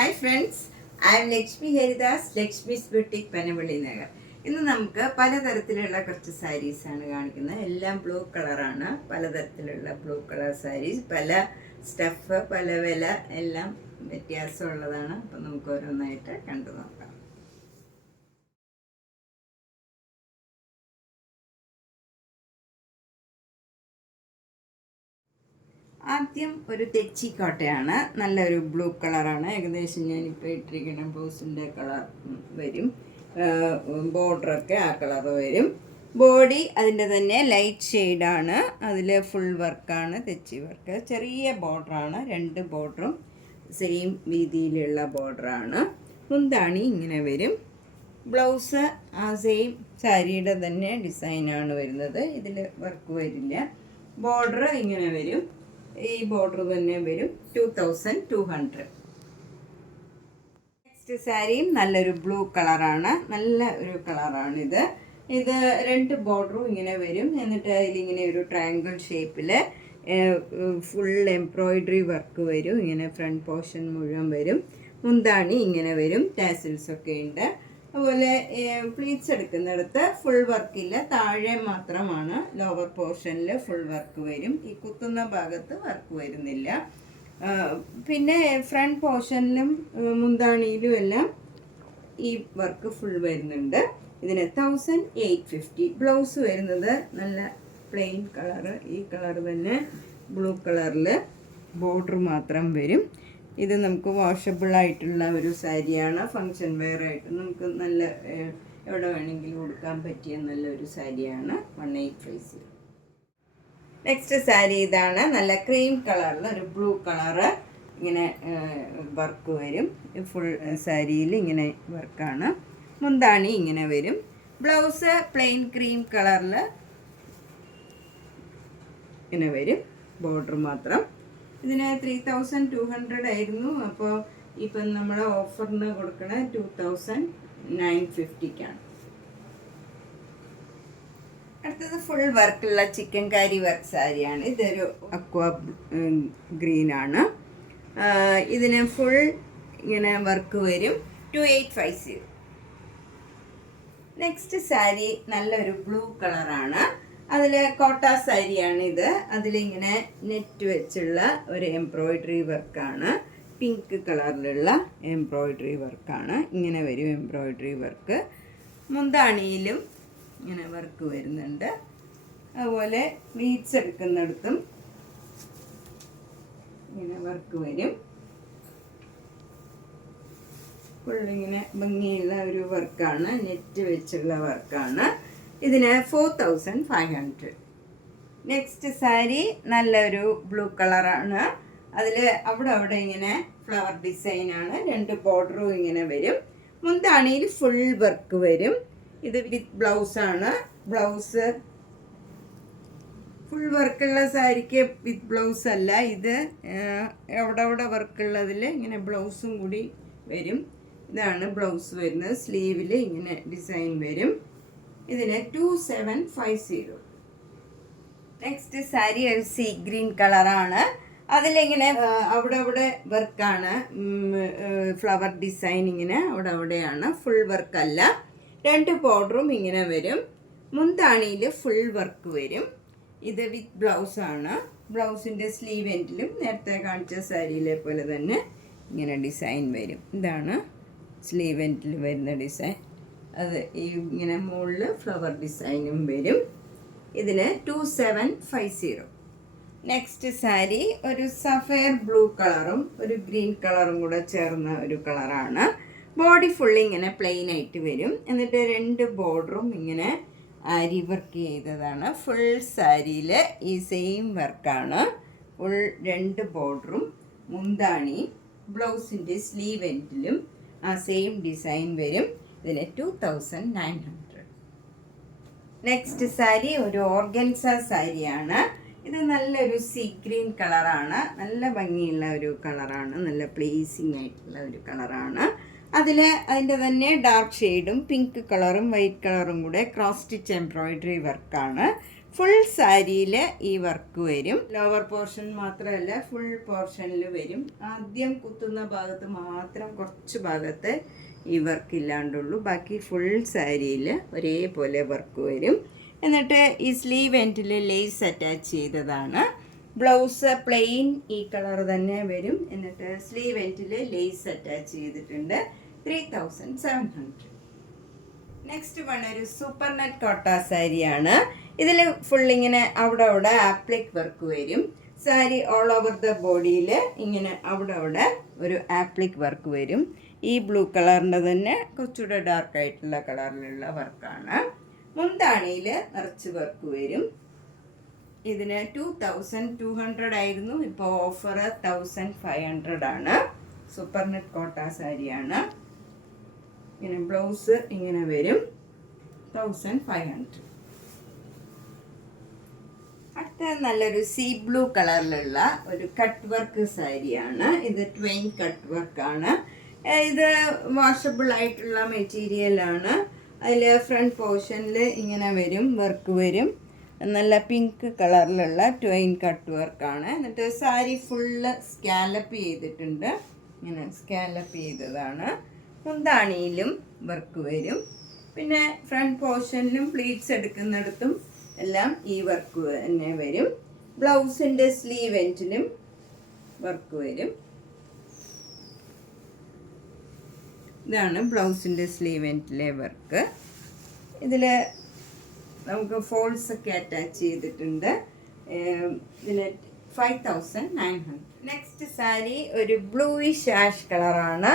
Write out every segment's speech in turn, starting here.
Hi friends, I am Lakshmi Haridas, Lakshmi's boutique Panavalli Nagar. ഇന്ന് നമുക്ക് പലതരത്തിലുള്ള കുറച്ച് സാരീസാണ് കാണിക്കുന്നത്. എല്ലാം ബ്ലൂ കളറാണ്. പലതരത്തിലുള്ള ബ്ലൂ കളർ സാരീസ്, പല സ്റ്റഫ്, പല വില എല്ലാം വ്യത്യാസമുള്ളതാണ്. അപ്പം നമുക്ക് ഓരോന്നായിട്ട് കണ്ടു നോക്കാം. ആദ്യം ഒരു തെച്ചിക്കോട്ടയാണ്. നല്ലൊരു ബ്ലൂ കളറാണ്. ഏകദേശം ഞാനിപ്പോൾ ഇട്ടിരിക്കുന്ന ബ്ലൗസിൻ്റെ കളർ വരും. ബോർഡറൊക്കെ ആ കളർ വരും. ബോഡി അതിൻ്റെ തന്നെ ലൈറ്റ് ഷെയ്ഡാണ്. അതിൽ ഫുൾ വർക്കാണ്, തെച്ചി വർക്ക്. ചെറിയ ബോർഡറാണ്. രണ്ട് ബോർഡറും സെയിം വീതിയിലുള്ള ബോർഡറാണ്. മുന്താണി ഇങ്ങനെ വരും. ബ്ലൗസ് ആ സെയിം സാരിയുടെ തന്നെ ഡിസൈനാണ് വരുന്നത്. ഇതിൽ വർക്ക് വരില്ല. ബോർഡർ ഇങ്ങനെ വരും. ഈ ബോർഡർ തന്നെ വരും. 2200. നെക്സ്റ്റ് സാരിയും നല്ലൊരു ബ്ലൂ കളറാണ്. നല്ല ഒരു കളറാണിത്. ഇത് രണ്ട് ബോർഡറും ഇങ്ങനെ വരും. എന്നിട്ട് അതിലിങ്ങനെ ഒരു ട്രയാങ്കിൾ ഷേപ്പിൽ ഫുൾ എംബ്രോയിഡറി വർക്ക് വരും. ഇങ്ങനെ ഫ്രണ്ട് പോർഷൻ മുഴുവൻ വരും. മുന്താണി ഇങ്ങനെ വരും. ടാസിൽസൊക്കെ ഉണ്ട്. അതുപോലെ പ്ലീറ്റ്സ് എടുക്കുന്നിടത്ത് ഫുൾ വർക്കില്ല, താഴെ മാത്രമാണ്. ലോവർ പോർഷനിൽ ഫുൾ വർക്ക് വരും. ഈ കുത്തുന്ന ഭാഗത്ത് വർക്ക് വരുന്നില്ല. പിന്നെ ഫ്രണ്ട് പോർഷനിലും മുന്താണിയിലും എല്ലാം ഈ വർക്ക് ഫുൾ വരുന്നുണ്ട്. ഇതിന് 1850. ബ്ലൗസ് വരുന്നത് നല്ല പ്ലെയിൻ കളറ്, ഈ കളർ തന്നെ ബ്ലൂ കളറിൽ ബോർഡർ മാത്രം വരും. ഇത് നമുക്ക് വാഷബിളായിട്ടുള്ള ഒരു സാരിയാണ്. ഫങ്ഷൻ വെയർ ആയിട്ട് നമുക്ക് നല്ല എവിടെ വേണമെങ്കിലും കൊടുക്കാൻ പറ്റിയ നല്ലൊരു സാരിയാണ്. 1850. നെക്സ്റ്റ് സാരി ഇതാണ്. നല്ല ക്രീം കളറിൽ ഒരു ബ്ലൂ കളറ് ഇങ്ങനെ വർക്ക് വരും. ഫുൾ സാരിയിൽ ഇങ്ങനെ വർക്കാണ്. മുന്താണി ഇങ്ങനെ വരും. ബ്ലൗസ് പ്ലെയിൻ ക്രീം കളറിൽ ഇങ്ങനെ വരും. ബോർഡർ മാത്രം. ഇതിന് 3200 ആയിരുന്നു. അപ്പോൾ ഇപ്പം നമ്മൾ ഓഫറിന് കൊടുക്കണ 2950ക്കാണ്. അടുത്തത് ഫുൾ വർക്കുള്ള ചിക്കൻ കാരി വർക്ക് സാരിയാണ്. ഇതൊരു അക്വ ഗ്രീനാണ്. ഇതിന് ഫുൾ ഇങ്ങനെ വർക്ക് വരും. 2850. നെക്സ്റ്റ് സാരി നല്ലൊരു ബ്ലൂ കളറാണ്. അതിൽ കോട്ട സാരിയാണ് ഇത്. അതിലിങ്ങനെ നെറ്റ് വെച്ചുള്ള ഒരു എംബ്രോയിഡറി വർക്കാണ്. പിങ്ക് കളറിലുള്ള എംബ്രോയിഡറി വർക്കാണ്. ഇങ്ങനെ വരും എംബ്രോയിഡറി വർക്ക്. മുന്താണിയിലും ഇങ്ങനെ വർക്ക് വരുന്നുണ്ട്. അതുപോലെ പ്ലീറ്റ്സ് എടുക്കുന്നിടത്തും ഇങ്ങനെ വർക്ക് വരും. ഫുള്ളിങ്ങനെ ഭംഗിയുള്ള ഒരു വർക്കാണ്. നെറ്റ് വെച്ചുള്ള വർക്കാണ്. ഇതിന് 4500. നെക്സ്റ്റ് സാരി നല്ലൊരു ബ്ലൂ കളറാണ്. അതിൽ അവിടെ ഇങ്ങനെ ഫ്ലവർ ഡിസൈനാണ്. രണ്ട് ബോർഡറും ഇങ്ങനെ വരും. മുന്താണിയിൽ ഫുൾ വർക്ക് വരും. ഇത് വിത്ത് ബ്ലൗസാണ്. ബ്ലൗസ് ഫുൾ വർക്കുള്ള സാരിക്ക് വിത്ത് ബ്ലൗസ് അല്ല. ഇത് അവിടെ വർക്കുള്ളതിൽ ഇങ്ങനെ ബ്ലൗസും കൂടി വരും. ഇതാണ് ബ്ലൗസ് വരുന്നത്. സ്ലീവിൽ ഇങ്ങനെ ഡിസൈൻ വരും. ഇതിന് 2750. നെക്സ്റ്റ് സാരി ഒരു സീ ഗ്രീൻ കളറാണ്. അതിലിങ്ങനെ അവിടെ വർക്കാണ്. ഫ്ലവർ ഡിസൈൻ ഇങ്ങനെ അവിടെയാണ്. ഫുൾ വർക്കല്ല. രണ്ട് ബോർഡറും ഇങ്ങനെ വരും. മുന്താണിയിൽ ഫുൾ വർക്ക് വരും. ഇത് വിത്ത് ബ്ലൗസാണ്. ബ്ലൗസിൻ്റെ സ്ലീവ് എൻഡിലും നേരത്തെ കാണിച്ച സാരിയിലെ പോലെ തന്നെ ഇങ്ങനെ ഡിസൈൻ വരും. ഇതാണ് സ്ലീവ് എൻഡിൽ വരുന്ന ഡിസൈൻ. അത് ഈ ഇങ്ങനെ മുകളിൽ ഫ്ലവർ ഡിസൈനും വരും. ഇതിന് 2750. നെക്സ്റ്റ് സാരി ഒരു സഫയർ ബ്ലൂ കളറും ഒരു ഗ്രീൻ കളറും കൂടെ ചേർന്ന ഒരു കളറാണ്. ബോഡി ഫുള്ളി ഇങ്ങനെ പ്ലെയിൻ ആയിട്ട് വരും. എന്നിട്ട് രണ്ട് ബോർഡറും ഇങ്ങനെ ആരി വർക്ക് ചെയ്തതാണ്. ഫുൾ സാരിയിൽ ഈ സെയിം വർക്കാണ്. ഫുൾ രണ്ട് ബോർഡറും മുന്താണി ബ്ലൗസിൻ്റെ സ്ലീവ് എൻഡിലും ആ സെയിം ഡിസൈൻ വരും. ഇതിന് 2900. നെക്സ്റ്റ് സാരി ഒരു ഓർഗൻസ സാരിയാണ്. ഇത് നല്ലൊരു സീ ഗ്രീൻ കളറാണ്. നല്ല ഭംഗിയുള്ള ഒരു കളറാണ്. നല്ല പ്ലീസിങ് ആയിട്ടുള്ള ഒരു കളറാണ്. അതിൻ്റെ തന്നെ ഡാർക്ക് ഷെയ്ഡും പിങ്ക് കളറും വൈറ്റ് കളറും കൂടെ ക്രോസ് സ്റ്റിച്ച് എംബ്രോയിഡറി വർക്കാണ്. ഫുൾ സാരിയിൽ ഈ വർക്ക് വരും. ലോവർ പോർഷൻ മാത്രമല്ല ഫുൾ പോർഷനിൽ വരും. ആദ്യം കുത്തുന്ന ഭാഗത്ത് മാത്രം കുറച്ച് ഭാഗത്ത് ഈ വർക്ക് ഇല്ലാണ്ടുള്ളൂ. ബാക്കി ഫുൾ സാരിയിൽ ഒരേപോലെ വർക്ക് വരും. എന്നിട്ട് ഈ സ്ലീവ് എൻഡിൽ ലേസ് അറ്റാച്ച് ചെയ്തതാണ്. ബ്ലൗസ് പ്ലെയിൻ ഈ കളർ തന്നെ വരും. എന്നിട്ട് സ്ലീവ് എൻഡിൽ ലേസ് അറ്റാച്ച് ചെയ്തിട്ടുണ്ട്. 3700. നെക്സ്റ്റ് വൺ ഒരു സൂപ്പർ നെറ്റ് കോട്ട സാരിയാണ്. ഇതിൽ ഫുൾ ഇങ്ങനെ അവിടെ ആപ്ലിക് വർക്ക് വരും. സാരി ഓൾ ഓവർ ദ ബോഡിയിൽ ഇങ്ങനെ അവിടെ ഒരു ആപ്ലിക് വർക്ക് വരും. ഈ ബ്ലൂ കളറിൻ്റെ തന്നെ കുറച്ചുകൂടെ ഡാർക്ക് ആയിട്ടുള്ള കളറിലുള്ള വർക്കാണ്. മുന്താണിയിൽ നിറച്ച് വർക്ക് വരും. ഇതിന് 2200 ആയിരുന്നു. ഇപ്പോൾ ഓഫർ 1500 ആണ്. സൂപ്പർ നെറ്റ് കോട്ട സാരിയാണ്. ഇങ്ങനെ ബ്ലൗസ് ഇങ്ങനെ വരും. 1500. അടുത്ത നല്ലൊരു സീ ബ്ലൂ കളറിലുള്ള ഒരു കട്ട് വർക്ക് സാരിയാണ്. ഇത് ട്വൈൻ കട്ട് വർക്കാണ്. ഇത് വാഷബിൾ ആയിട്ടുള്ള മെറ്റീരിയലാണ്. അതിൽ ഫ്രണ്ട് പോർഷനിൽ ഇങ്ങനെ വരും, വർക്ക് വരും. നല്ല പിങ്ക് കളറിലുള്ള ട്വൈൻ കട്ട് വർക്കാണ്. എന്നിട്ട് സാരി ഫുള്ള് സ്കാലപ്പ് ചെയ്തിട്ടുണ്ട്. ഇങ്ങനെ സ്കാലപ്പ് ചെയ്തതാണ്. മുന്താണിയിലും വർക്ക് വരും. പിന്നെ ഫ്രണ്ട് പോർഷനിലും പ്ലീറ്റ്സ് എടുക്കുന്നിടത്തും എല്ലാം ഈ വർക്ക് തന്നെ വരും. ബ്ലൗസിൻ്റെ സ്ലീവ് എൻഡിലും വർക്ക് വരും. ഇതാണ് ബ്ലൗസിൻ്റെ സ്ലീവ് എൻഡിലെ വർക്ക്. ഇതിൽ നമുക്ക് ഫോൾസ് ഒക്കെ അറ്റാച്ച് ചെയ്തിട്ടുണ്ട്. ഇതിന് 5900. നെക്സ്റ്റ് സാരി ഒരു ബ്ലൂയിഷ് ആഷ് കളറാണ്.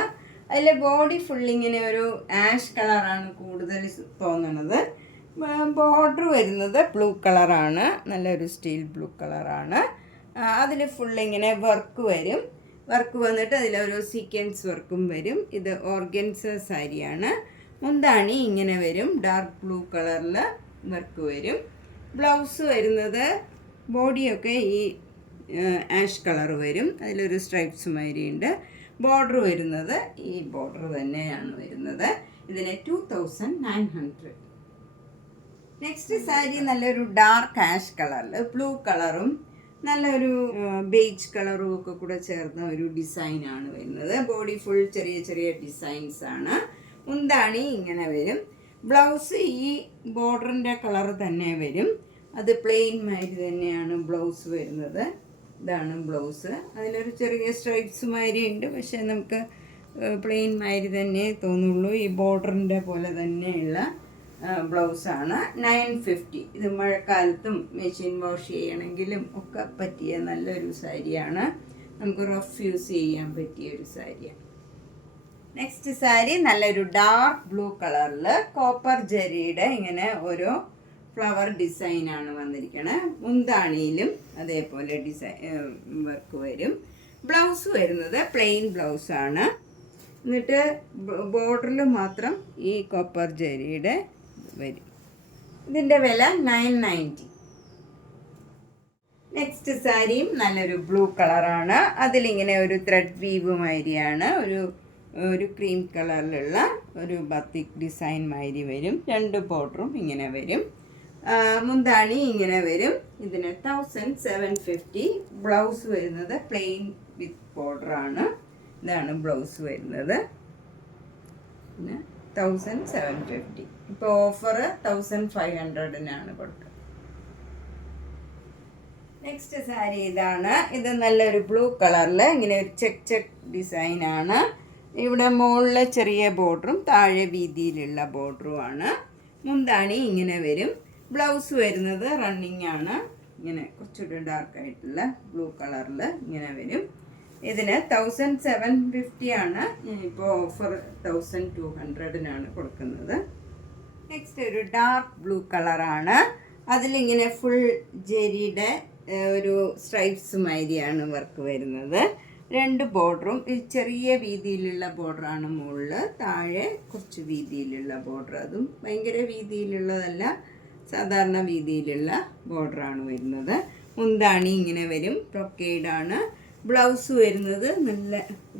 അതിൽ ബോഡി ഫുള്ളിങ്ങനെ ഒരു ആഷ് കളറാണ് കൂടുതൽ തോന്നുന്നത്. ബോർഡർ വരുന്നത് ബ്ലൂ കളറാണ്. നല്ലൊരു സ്റ്റീൽ ബ്ലൂ കളറാണ്. അതിൽ ഫുള്ളിങ്ങനെ വർക്ക് വരും. വർക്ക് വന്നിട്ട് അതിലൊരു സീക്വൻസ് വർക്കും വരും. ഇത് ഓർഗൻസ സാരിയാണ്. മുന്താണി ഇങ്ങനെ വരും. ഡാർക്ക് ബ്ലൂ കളറിൽ വർക്ക് വരും. ബ്ലൗസ് വരുന്നത് ബോഡിയൊക്കെ ഈ ആഷ് കളർ വരും. അതിലൊരു സ്ട്രൈപ്സ് മാതിരിയുണ്ട്. ബോർഡർ വരുന്നത് ഈ ബോർഡർ തന്നെയാണ് വരുന്നത്. ഇതിന് 2900. നെക്സ്റ്റ് സാരി നല്ലൊരു ഡാർക്ക് ആഷ് കളറിൽ ബ്ലൂ കളറും നല്ലൊരു ബേജ് കളറും ഒക്കെ കൂടെ ചേർന്ന ഒരു ഡിസൈനാണ് വരുന്നത്. ബോഡി ഫുൾ ചെറിയ ചെറിയ ഡിസൈൻസ് ആണ്. മുന്താണി ഇങ്ങനെ വരും. ബ്ലൗസ് ഈ ബോർഡറിൻ്റെ കളർ തന്നെ വരും. അത് പ്ലെയിൻ മാതിരി തന്നെയാണ് ബ്ലൗസ് വരുന്നത്. ഇതാണ് ബ്ലൗസ്. അതിലൊരു ചെറിയ സ്ട്രൈപ്സ് മാതിരി ഉണ്ട്. പക്ഷേ നമുക്ക് പ്ലെയിൻ മാതിരി തന്നെ തോന്നുള്ളൂ. ഈ ബോർഡറിൻ്റെ പോലെ തന്നെയുള്ള ബ്ലൗസാണ്. 950. ഇത് മഴക്കാലത്തും മെഷീൻ വാഷ് ചെയ്യണമെങ്കിലും ഒക്കെ പറ്റിയ നല്ലൊരു സാരിയാണ്. നമുക്ക് റഫ് യൂസ് ചെയ്യാൻ പറ്റിയ ഒരു സാരിയാണ്. നെക്സ്റ്റ് സാരി നല്ലൊരു ഡാർക്ക് ബ്ലൂ കളറിൽ കോപ്പർ ജരിയുടെ ഇങ്ങനെ ഓരോ ഫ്ലവർ ഡിസൈനാണ് വന്നിരിക്കുന്നത്. മുന്താണിയിലും അതേപോലെ വർക്ക് വരും. ബ്ലൗസ് വരുന്നത് പ്ലെയിൻ ബ്ലൗസാണ്. എന്നിട്ട് ബോർഡറിൽ മാത്രം ഈ കോപ്പർ ജരിയുടെ വരും. ഇതിൻ്റെ വില 990. നെക്സ്റ്റ് സാരിയും നല്ലൊരു ബ്ലൂ കളറാണ്. അതിലിങ്ങനെ ഒരു ത്രെഡ് വീവ് മാതിരിയാണ്. ഒരു ക്രീം കളറിലുള്ള ഒരു ബത്തിക് ഡിസൈൻ മാതിരി വരും. രണ്ട് ബോർഡറും ഇങ്ങനെ വരും. മുന്താണി ഇങ്ങനെ വരും. ഇതിന് 1750. ബ്ലൗസ് വരുന്നത് പ്ലെയിൻ വിത്ത് ബോർഡറാണ്. ഇതാണ് ബ്ലൗസ് വരുന്നത്. പിന്നെ 1750. ഇപ്പോൾ ഓഫർ 1500-നാണ് കൊടുക്കുന്നത്. നെക്സ്റ്റ് സാരി ഇതാണ്. ഇത് നല്ലൊരു ബ്ലൂ കളറിൽ ഇങ്ങനെ ഒരു ചെക്ക് ഡിസൈനാണ്. ഇവിടെ മുകളിൽ ചെറിയ ബോർഡറും താഴെ വീതിയിലുള്ള ബോർഡറുമാണ്. മുന്താണി ഇങ്ങനെ വരും. ബ്ലൗസ് വരുന്നത് റണ്ണിങ് ആണ്. ഇങ്ങനെ കുറച്ചുകൂടി ഡാർക്കായിട്ടുള്ള ബ്ലൂ കളറിൽ ഇങ്ങനെ വരും. ഇതിന് 1750 ആണ്. ഇപ്പോൾ ഓഫർ 1200-നാണ് കൊടുക്കുന്നത്. നെക്സ്റ്റ് ഒരു ഡാർക്ക് ബ്ലൂ കളറാണ്. അതിലിങ്ങനെ ഫുൾ ജെരിയുടെ ഒരു സ്ട്രൈപ്സ് മാതിരിയാണ് വർക്ക് വരുന്നത്. രണ്ട് ബോർഡറും ചെറിയ വീതിയിലുള്ള ബോർഡറാണ് മുകളിൽ. താഴെ കുറച്ച് വീതിയിലുള്ള ബോർഡർ. അതും ഭയങ്കര വീതിയിലുള്ളതല്ല, സാധാരണ വീതിയിലുള്ള ബോർഡറാണ് വരുന്നത്. മുന്താണി ഇങ്ങനെ വരും. ബ്രൊക്കേഡാണ്. ബ്ലൗസ് വരുന്നത് നല്ല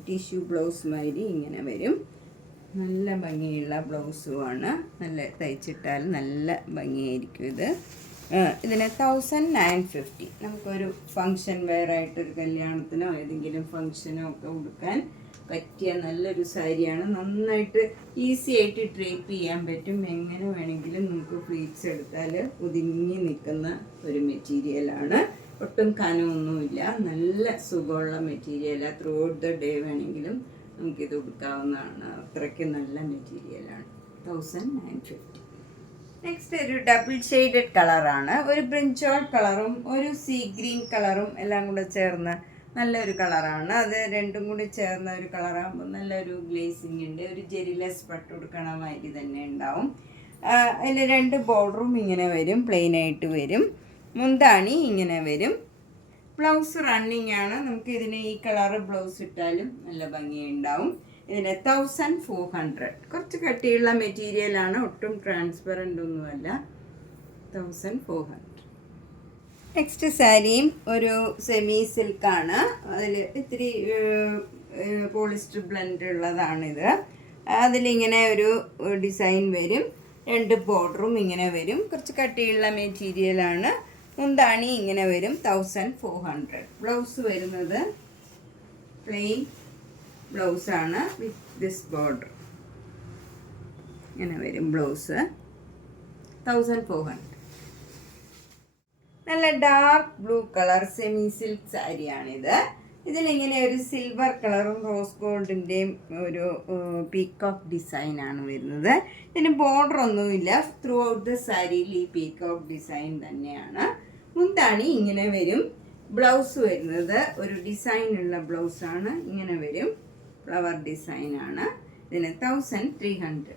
ടിഷ്യൂ ബ്ലൗസ് മാതിരി ഇങ്ങനെ വരും. നല്ല ഭംഗിയുള്ള ബ്ലൗസുമാണ്. നല്ല തയ്ച്ചിട്ടാൽ നല്ല ഭംഗിയായിരിക്കും ഇത്. ഇതിന് 1950. നമുക്കൊരു ഫങ്ഷൻ വെയർ ആയിട്ടൊരു കല്യാണത്തിനോ ഏതെങ്കിലും ഫങ്ഷനോ ഒക്കെ ഉടുക്കാൻ പറ്റിയ നല്ലൊരു സാരിയാണ്. നന്നായിട്ട് ഈസി ആയിട്ട് ഡ്രേപ്പ് ചെയ്യാൻ പറ്റും. എങ്ങനെ വേണമെങ്കിലും നമുക്ക് പ്ലീറ്റ്സ് എടുത്താൽ ഒതുങ്ങി നിൽക്കുന്ന ഒരു മെറ്റീരിയലാണ്. ഒട്ടും കനമൊന്നുമില്ല, നല്ല സുഖമുള്ള മെറ്റീരിയലാണ്. ത്രൂ ഔട്ട് ദ ഡേ വേണമെങ്കിലും നമുക്കിത് ഉടുക്കാവുന്നതാണ്. അത്രയ്ക്ക് നല്ല മെറ്റീരിയലാണ്. 1950. നെക്സ്റ്റ് ഒരു ഡബിൾ ഷെയ്ഡഡ് കളറാണ്. ഒരു ബ്രിഞ്ചോൾ കളറും ഒരു സീ ഗ്രീൻ കളറും എല്ലാം കൂടെ ചേർന്ന് നല്ലൊരു കളറാണ്. അത് രണ്ടും കൂടി ചേർന്ന ഒരു കളറാകുമ്പോൾ നല്ലൊരു ഗ്ലേസിങ് ഉണ്ട്. ഒരു ജെറിലെസ് പട്ട് കൊടുക്കണ മാതിരി തന്നെ ഉണ്ടാവും. അതിൽ 2 ബോർഡറും ഇങ്ങനെ വരും, പ്ലെയിൻ ആയിട്ട് വരും. മുന്താണി ഇങ്ങനെ വരും. ബ്ലൗസ് റണ്ണിങ് ആണ്. നമുക്ക് ഇതിന് ഈ കളറ് ബ്ലൗസ് ഇട്ടാലും നല്ല ഭംഗിയുണ്ടാവും. ഇതിന് 1400. കുറച്ച് കട്ടിയുള്ള മെറ്റീരിയലാണ്, ഒട്ടും ട്രാൻസ്പെറൻ്റ് ഒന്നുമല്ല. 1400. നെക്സ്റ്റ് സാരിയും ഒരു സെമി സിൽക്കാണ്. അതിൽ ഇത്തിരി പോളിസ്റ്റർ ബ്ലെൻഡ് ഉള്ളതാണിത്. അതിലിങ്ങനെ ഒരു ഡിസൈൻ വരും. 2 ബോർഡറും ഇങ്ങനെ വരും. കുറച്ച് കട്ടിയുള്ള മെറ്റീരിയലാണ്. മുന്താണി ഇങ്ങനെ വരും. 1400. ബ്ലൗസ് വരുന്നത് പ്ലെയിൻ ബ്ലൗസാണ് വിത്ത് ദിസ് ബോർഡർ. ഇങ്ങനെ വരും ബ്ലൗസ്. 1400. നല്ല dark blue colour semi silk സാരിയാണിത്. ഇതിലിങ്ങനെ ഒരു സിൽവർ കളറും റോസ് ഗോൾഡിൻ്റെയും ഒരു പീക്കോക്ക് ഡിസൈനാണ് വരുന്നത്. ഇതിന് ബോർഡർ ഒന്നുമില്ല. ത്രൂ ഔട്ട് ദ സാരിയിൽ ഈ പീക്കോക്ക് ഡിസൈൻ തന്നെയാണ്. മുന്താണി ഇങ്ങനെ വരും. ബ്ലൗസ് വരുന്നത് ഒരു ഡിസൈനുള്ള ബ്ലൗസാണ്. ഇങ്ങനെ വരും, ഫ്ലവർ ഡിസൈനാണ്. ഇതിന് 1300.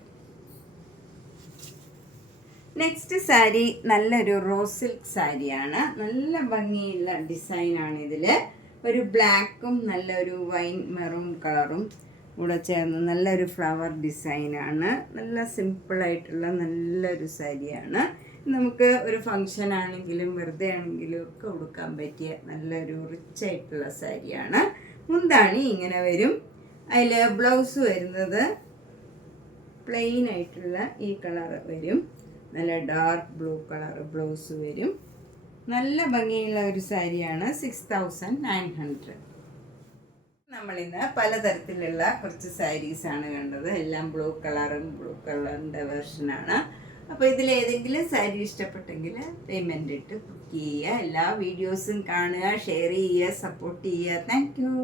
നെക്സ്റ്റ് സാരി നല്ലൊരു റോസ് സിൽക്ക് സാരിയാണ്. നല്ല ഭംഗിയുള്ള ഡിസൈനാണ്. ഇതിൽ ഒരു ബ്ലാക്കും നല്ലൊരു വൈൻ മെറൂൺ കളറും കൂടെ ചേർന്ന് നല്ലൊരു ഫ്ലവർ ഡിസൈനാണ്. നല്ല സിമ്പിളായിട്ടുള്ള നല്ലൊരു സാരിയാണ്. നമുക്ക് ഒരു ഫങ്ഷൻ ആണെങ്കിലും വെറുതെ ആണെങ്കിലും ഒക്കെ ഉടുക്കാൻ പറ്റിയ നല്ലൊരു റിച്ച് ആയിട്ടുള്ള സാരിയാണ്. മുന്താണി ഇങ്ങനെ വരും. അതിൽ ബ്ലൗസ് വരുന്നത് പ്ലെയിൻ ആയിട്ടുള്ള ഈ കളർ വരും. നല്ല ഡാർക്ക് ബ്ലൂ കളർ ബ്ലൗസ് വരും. നല്ല ഭംഗിയുള്ള ഒരു സാരിയാണ്. 6900. നമ്മളിന്ന് പലതരത്തിലുള്ള കുറച്ച് സാരീസാണ് കണ്ടത്. എല്ലാം ബ്ലൂ കളറിൻ്റെ വെർഷനാണ്. അപ്പോൾ ഇതിലേതെങ്കിലും സാരി ഇഷ്ടപ്പെട്ടെങ്കിൽ പേയ്മെൻ്റ് ഇട്ട് ബുക്ക് ചെയ്യുക. എല്ലാ വീഡിയോസും കാണുക, ഷെയർ ചെയ്യുക, സപ്പോർട്ട് ചെയ്യുക. Thank you.